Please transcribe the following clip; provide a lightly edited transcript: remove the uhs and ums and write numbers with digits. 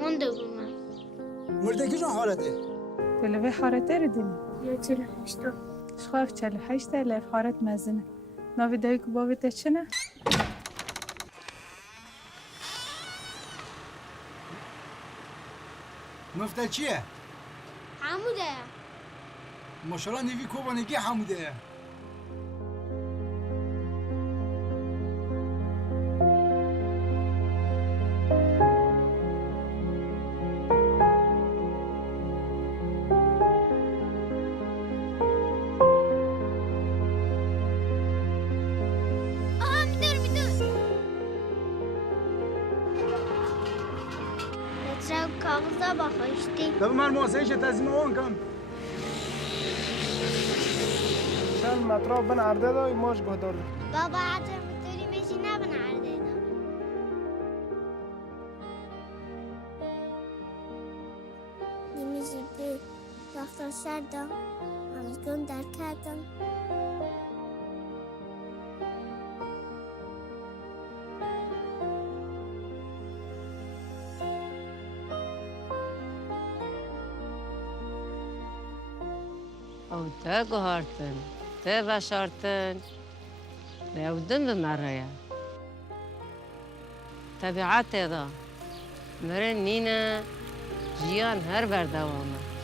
اون دومه. مردگی جان حالته؟ تلوی حارته رو دینی؟ یه 48 شخاف 48 الف حارت مزنه. ناوی دایی که باویت چنه؟ مفته چیه؟ حموده. ماشاءالله نیوی کوبانگی حموده. کاغذا با خوشتی. دب من موسیقی تزیم اون کن. شان مطرح بن عرضه دای ماش گذار. بابا عطر میتونی میشی نبن عرضه اینا. نمیشه بی وقتا شدم همزگون در کردم. او تا گهارتن، تا بشارتن، لیودن بمریا. طبیعت دا، مرن نینا جیان هر بردوامه.